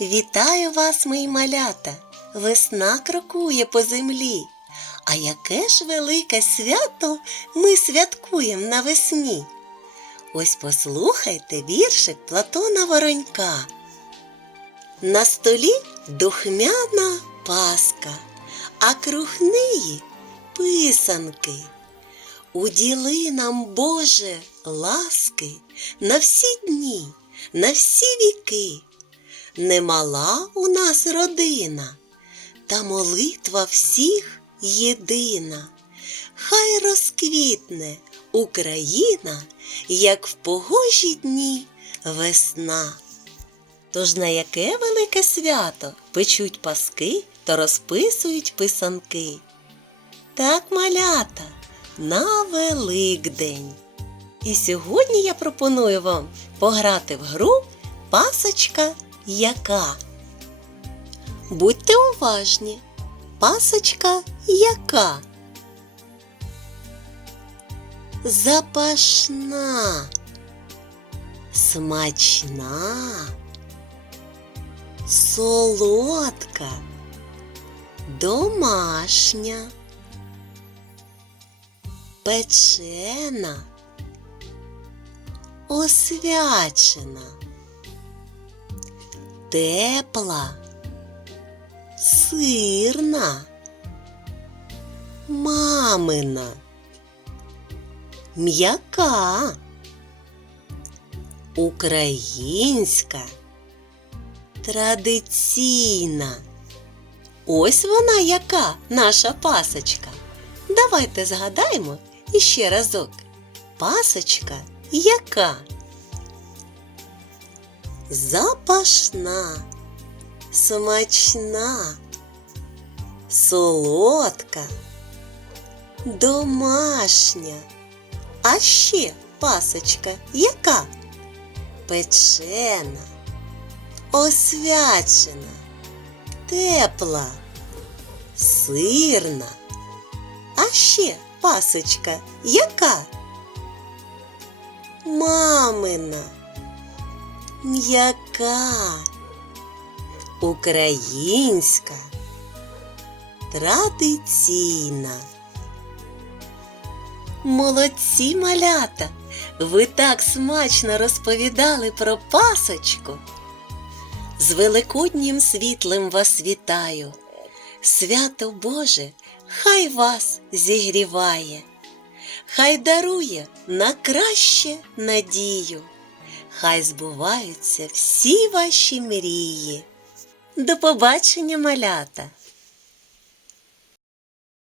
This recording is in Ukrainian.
Вітаю вас, мої малята! Весна крокує по землі. А яке ж велике свято ми святкуємо навесні? Ось послухайте віршик Платона Воронька. На столі духмяна паска, а круг неї писанки. Уділи нам, Боже, ласки на всі дні, на всі віки. Немала у нас родина, та молитва всіх єдина. Хай розквітне Україна, як в погожі дні весна. Тож на яке велике свято печуть паски та розписують писанки? Так, малята, на Великдень. І сьогодні я пропоную вам пограти в гру Пасочка яка. Будьте уважні. Пасочка яка? Запашна, смачна, солодка, домашня, печена, освячена, тепла, сирна, мамина, м'яка, українська, традиційна. Ось вона яка наша пасочка. Давайте згадаємо іще разок. Пасочка яка? Запашна, смачна, солодка, домашня. А ще пасочка яка? Печена, освячена, тепла, сирна. А ще пасочка яка? Мамина, м'яка, українська, традиційна. Молодці малята! Ви так смачно розповідали про пасочку. З великоднім світлем вас вітаю. Свято Боже, хай вас зігріває, хай дарує на краще надію, хай збуваються всі ваші мрії. До побачення, малята!